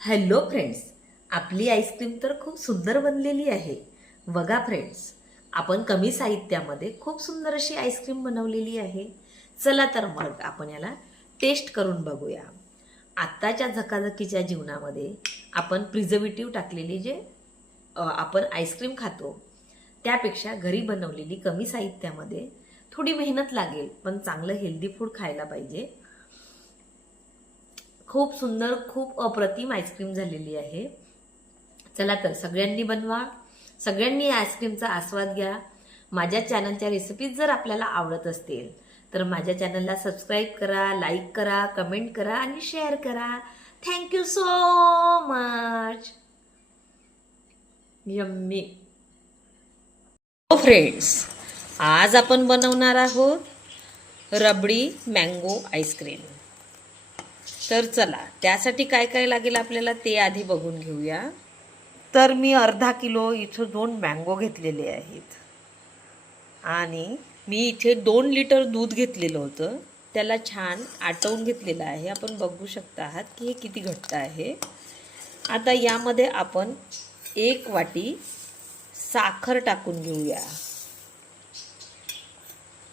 Hello friends आपली ice cream तर खूप सुंदर बनलेली आहे. बघा फ्रेंड्स आपण कमी साहित्यामध्ये खूप सुंदर अशी आईस्क्रीम बनवलेली आहे. चला तर मग आपण याला टेस्ट करून बघूया. आत्ताच्या झकाझकीच्या जीवनामध्ये आपण प्रिझर्वेटिव्ह टाकलेली जे आपण आईस्क्रीम खातो त्यापेक्षा घरी बनवलेली कमी साहित्यामध्ये थोडी मेहनत लागेल पण चांगलं हेल्दी फूड खायला पाहिजे. खूप सुंदर खूप अप्रतिम आईस्क्रीम झालेली आहे. चला तर सगळ्यांनी बनवा. सगळ्यांनी आईस्क्रीमचा आस्वाद घ्या. माझ्या चॅनलच्या रेसिपीज जर आपल्याला आवडत असतील तर माझ्या चॅनलला सबस्क्राईब करा लाईक करा कमेंट करा आणि शेअर करा. Thank you so much yummy हो फ्रेंड्स आज आपण बनवणार आहोत रबडी मँगो आईस्क्रीम तर चला त्यासाठी काय काय लागेल आपल्याला ते आधी बघून घेऊया. तर मी अर्धा किलो इथं दोन मँगो घेतलेले आहेत. आणि मी इथे दोन लिटर दूध घेतलेलं होतं. त्याला छान आटवून घेतलेलं आहे. आपण बघू शकता आहात की हे किती घट्ट आहे. आता यामध्ये आपण एक वाटी साखर टाकून घेऊया.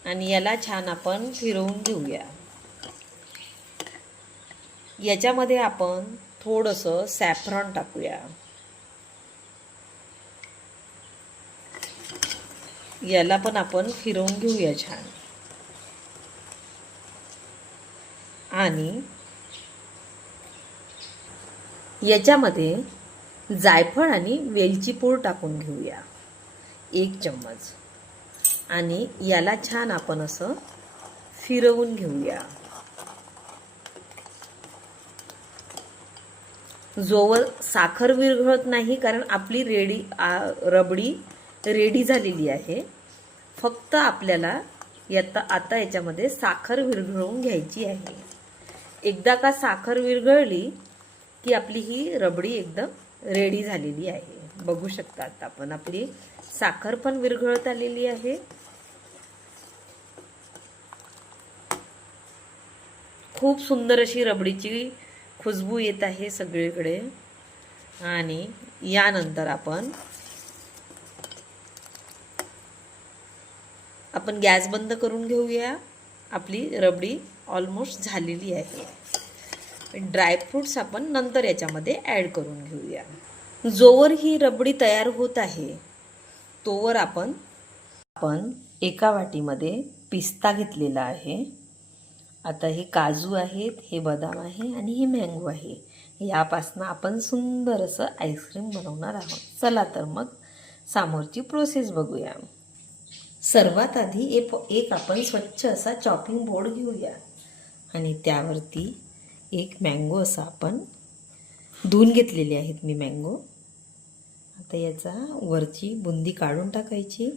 आणि याला छान आपण फिरवून घेऊया. याच्यामध्ये आपण थोडंसं सॅफ्रॉन टाकूया. याला पण आपण फिरवून घेऊया छान. आणि याच्यामध्ये जायफळ आणि वेलची पूड टाकून घेऊया. एक चम्मच. आणि याला छान आपण असं फिरवून घेऊया. जोवर साखर विरघळत नाही कारण आपली रेडी रबडी रेडी झालेली आहे. फक्त आपल्याला याता आता याच्यामध्ये साखर विरघळवून घ्यायची आहे. एकदा का साखर विरघळली की आपली ही रबडी एकदम रेडी झालेली आहे. बघू शकता आता आपण आपली साखर पण विरघळत आलेली आहे. खूप सुंदर अशी रबडीची खुशबू येत आहे सगळीकडे. आणि यानंतर आपण आपण गॅस बंद करून घेऊया. आपली रबडी ऑलमोस्ट झालेली आहे. ड्रायफ्रूट्स आपण नंतर याच्यामध्ये ॲड करून घेऊया. जोवर ही रबडी तयार होत आहे तोवर आपण आपण एका वाटीमध्ये पिस्ता घेतलेला आहे. आता हे काजू आहेत हे बदाम आहे आणि हे मँगो आहे. यापासनं आपण सुंदर असं आईस्क्रीम बनवणार आहोत. चला तर मग समोरची प्रोसेस बघूया. सर्वात आधी एक एक आपण स्वच्छ असा चॉपिंग बोर्ड घेऊया. आणि त्यावरती एक मँगो असा आपण धुवून घेतलेले आहेत मी मँगो आता याचा वरची बुंदी काढून टाकायची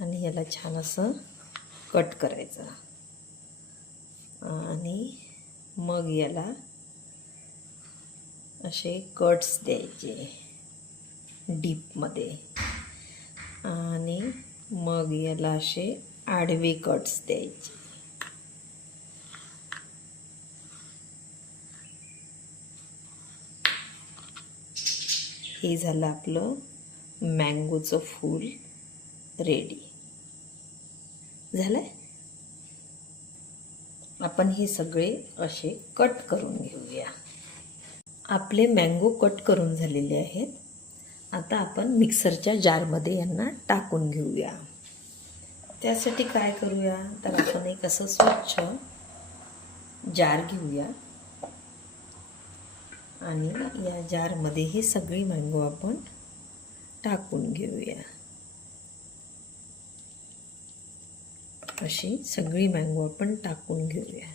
आणि याला छान असं कट करायचं. आणि मग याला असे कट्स द्यायचे डीपमध्ये. आणि मग याला असे आडवे कट्स द्यायचे. हे झालं आपलं मँगोचं फूल रेडी झालं आपण हे सगळे असे कट करून घेऊया. आपले मँगो कट करून झालेले आहेत. आता आपण मिक्सरच्या जारमध्ये यांना टाकून घेऊया. त्यासाठी काय करूया? तर आपण एक असं स्वच्छ जार घेऊया. आणि या जारमध्ये हे सगळी मँगो आपण टाकून घेऊया. अशी सगळी मँगो आपण टाकून घेऊया.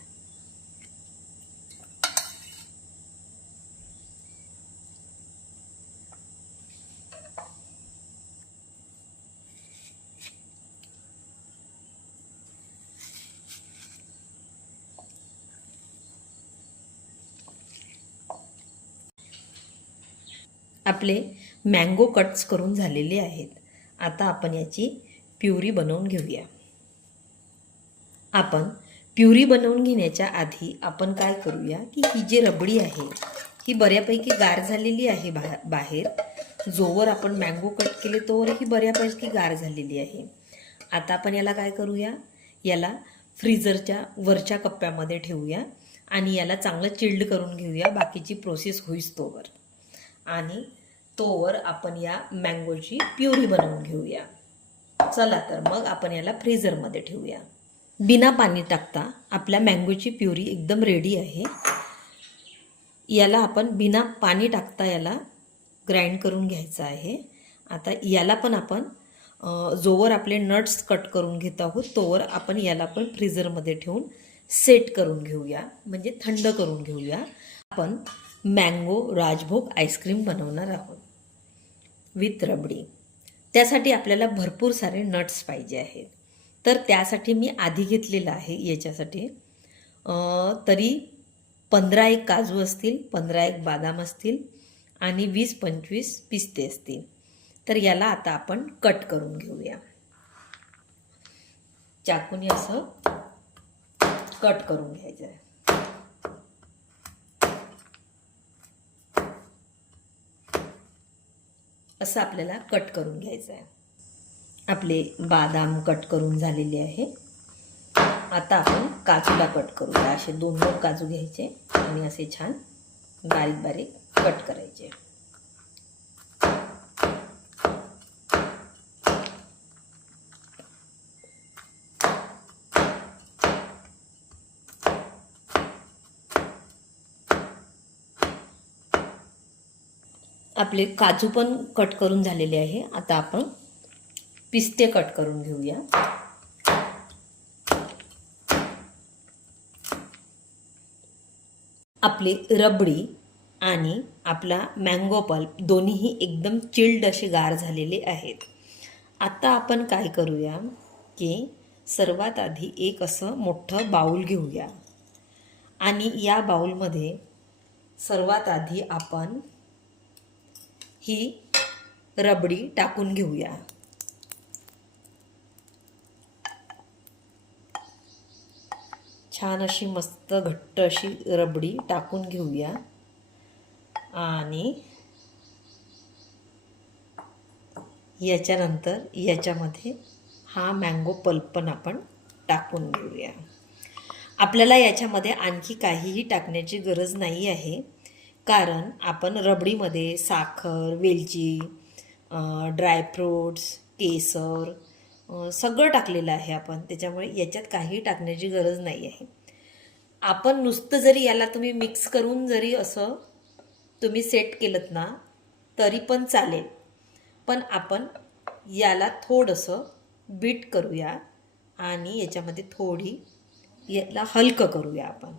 आपले मँगो कट्स करून झालेले आहेत. आता आपण याची प्युरी बनवून घेऊया. आपण प्युरी बनवून घेण्याच्या आधी आपण काय करूया की ही जी रबडी आहे ही बऱ्यापैकी गार झालेली आहे बा बाहेर. जोवर आपण मँगो कट केले तोवर ही बऱ्यापैकी गार झालेली आहे. आता आपण याला काय करूया? याला फ्रीजरच्या वरच्या कप्प्यामध्ये ठेवूया आणि याला चांगलं चिल्ड करून घेऊया बाकीची प्रोसेस होईस तोवर. आणि तोवर आपण या मँगोची प्युरी बनवून घेऊया. चला तर मग आपण याला फ्रीझरमध्ये ठेवूया. बिना पाणी टाकता आपल्या मँगोची प्युरी एकदम रेडी आहे. याला आपण बिना पाणी टाकता याला ग्राइंड करून घ्यायचं आहे. आता याला पण आपण जोवर आपले नट्स कट करून घेत आहोत तोवर आपण याला पण फ्रीझरमध्ये ठेवून सेट करून घेऊया. म्हणजे थंड करून घेऊया. आपण मँगो राजभोग आईस्क्रीम बनवणार आहोत. विथ रबडी. त्यासाठी आपल्याला भरपूर सारे नट्स पाहिजे आहेत. तर त्यासाठी मी आधी घेतलेलं आहे याच्यासाठी. तरी पंधरा एक काजू असतील पंधरा एक बदाम असतील आणि वीस पंचवीस पिस्ते असतील. तर याला आता आपण कट करून घेऊया. चाकूने असं कट करून घ्यायचं आहे. असं आपल्याला कट करून घ्यायचं आहे. आपले बादाम कट करून झालेले आहे. आता आपण काजूला कट करूया असे दोन दोन काजू घ्यायचे आणि असे छान बारीक बारीक कट करायचे. आपले काजू पण कट करून झालेले आहे. आता आपण पिस्ते कट करून घेऊया. आपली रबडी आणि आपला मँगो पल्प दोन्हीही एकदम चिल्ड असे गार झालेले आहेत. आता आपण काय करूया की सर्वात आधी एक असं मोठं बाऊल घेऊया. आणि या बाऊलमध्ये सर्वात आधी आपण ही रबडी टाकून घेऊया. छान अशी मस्त घट्ट अशी रबडी टाकून घेऊया. आणि याच्यानंतर याच्यामध्ये हा मँगो पल्प पण आपण टाकून घेऊया. आपल्याला याच्यामध्ये आणखी काहीही टाकण्याची गरज नाही आहे. कारण आपण रबडीमध्ये साखर वेलची ड्रायफ्रूट्स केसर सगळं टाकलेलं आहे आपण. त्याच्यामुळे याच्यात काही टाकण्याची गरज नाही आहे. आपण नुसतं जरी याला तुम्ही मिक्स करून जरी असं तुम्ही सेट केलं ना तरी पण चालेल. पण आपण याला थोडंसं बीट करूया आणि याच्यामध्ये थोडी याला हलकं करूया आपण.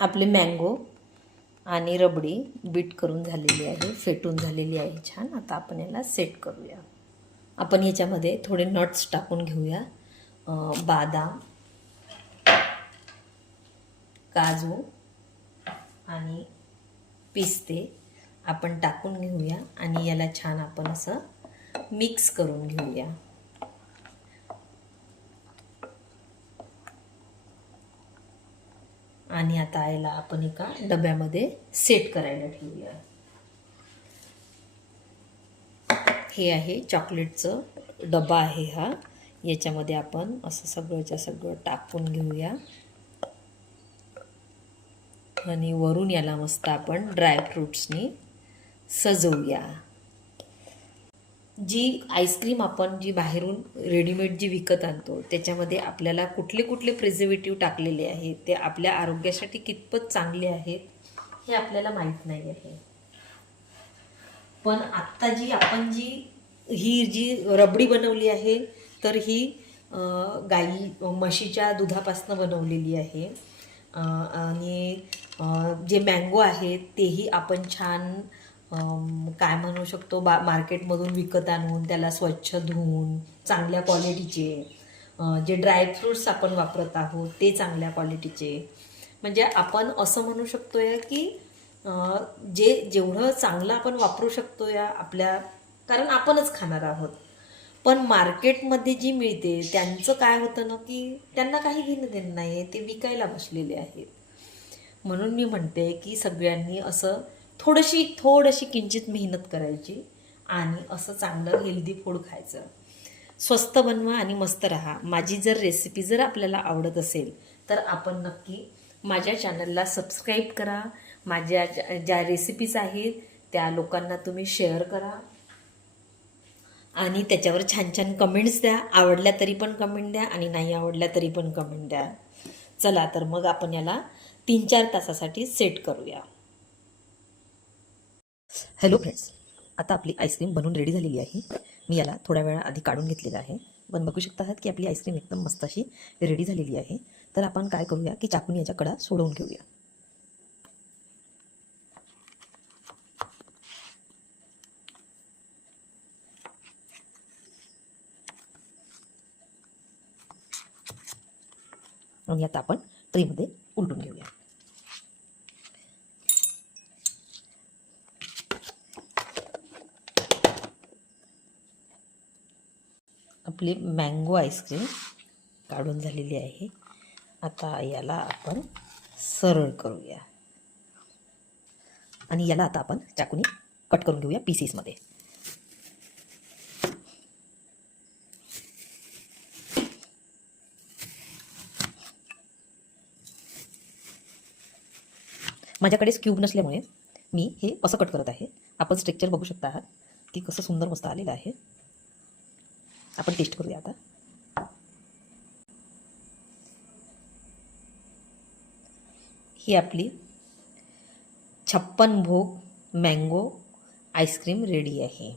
आपले मँगो आणि रबडी बीट करून झालेली आहे फेटून झालेली आहे छान. आता आपण याला सेट करूया. आपण याच्यामध्ये थोडे नट्स टाकून घेऊया. बादाम काजू आणि पिस्ते आपण टाकून घेऊया आणि याला छान आपण असं मिक्स करून घेऊया. आणि आता याला आपण एका डब्यामध्ये सेट करायला ठेवूया. हे आहे चॉकलेटचं डबा आहे हा. याच्यामध्ये आपण असं सगळंच्या सगळं टाकून घेऊया. आणि वरून याला मस्त आपण ड्रायफ्रूट्सनी सजवूया. जी आईस्क्रीम आपण जी बाहेरून रेडीमेड जी विकत आणतो त्याच्यामध्ये आपल्याला कुठले कुठले प्रिझर्वेटिव्ह टाकलेले आहेत ते आपल्या आरोग्यासाठी कितपत चांगले आहेत हे आपल्याला माहीत नाही आहे. पण आत्ता जी आपण जी ही जी रबडी बनवली आहे तर ही गाई म्हशीच्या दुधापासून बनवलेली आहे. आणि जे मँगो आहेत तेही आपण छान काय म्हणू शकतो बा मार्केटमधून विकत आणून त्याला स्वच्छ धुवून चांगल्या क्वालिटीचे जे ड्रायफ्रूट्स आपण वापरत आहोत ते चांगल्या क्वालिटीचे म्हणजे आपण असं म्हणू शकतो या की जे जेवढं चांगलं आपण वापरू शकतो या आपल्या कारण आपणच खाणार आहोत. पण मार्केटमध्ये जी मिळते त्यांचं काय होतं ना की त्यांना काही घेणं देणं नाही आहे ते विकायला बसलेले आहेत. म्हणून मी म्हणते की सगळ्यांनी असं थोडीशी थोडीशी किंचित मेहनत करायची आणि असं चांगलं हेल्दी फूड खायचं. स्वस्त बनवा आणि मस्त राहा. माझी जर रेसिपी जर आपल्याला आवडत असेल तर आपण नक्की माझ्या चॅनलला सबस्क्राईब करा. माझ्या ज्या ज्या रेसिपीज आहेत त्या लोकांना तुम्ही शेअर करा. आणि त्याच्यावर छान छान कमेंट्स द्या. आवडल्या तरी पण कमेंट द्या आणि नाही आवडल्या तरी पण कमेंट द्या. चला तर मग आपण याला तीन चार तासासाठी सेट करूया. हॅलो फ्रेंड्स आता आपली आईस्क्रीम बनवून रेडी झालेली आहे. मी याला थोड्या वेळा आधी काढून घेतलेलं आहे. पण बघू शकता आहात की आपली आईस्क्रीम एकदम मस्त अशी रेडी झालेली आहे. तर आपण काय करूया की चाकून याच्या कडा सोडवून घेऊया. आणि आता आपण ट्रेमध्ये उलटून घेऊया. आपली मँगो आईस्क्रीम काढून झालेली आहे. आता याला आपण सरळ करूया. आणि याला आता आपण चाकूने कट करून घेऊया पीसीसमध्ये माझ्याकडे क्यूब नसल्यामुळे मी हे असं कट करत आहे. आपण स्ट्रक्चर बघू शकता आहात की कसं सुंदर मस्त आलेलं आहे. आपण टेस्ट करूया आता ही आपली छप्पन भोग मैंगो आईस्क्रीम रेडी आहे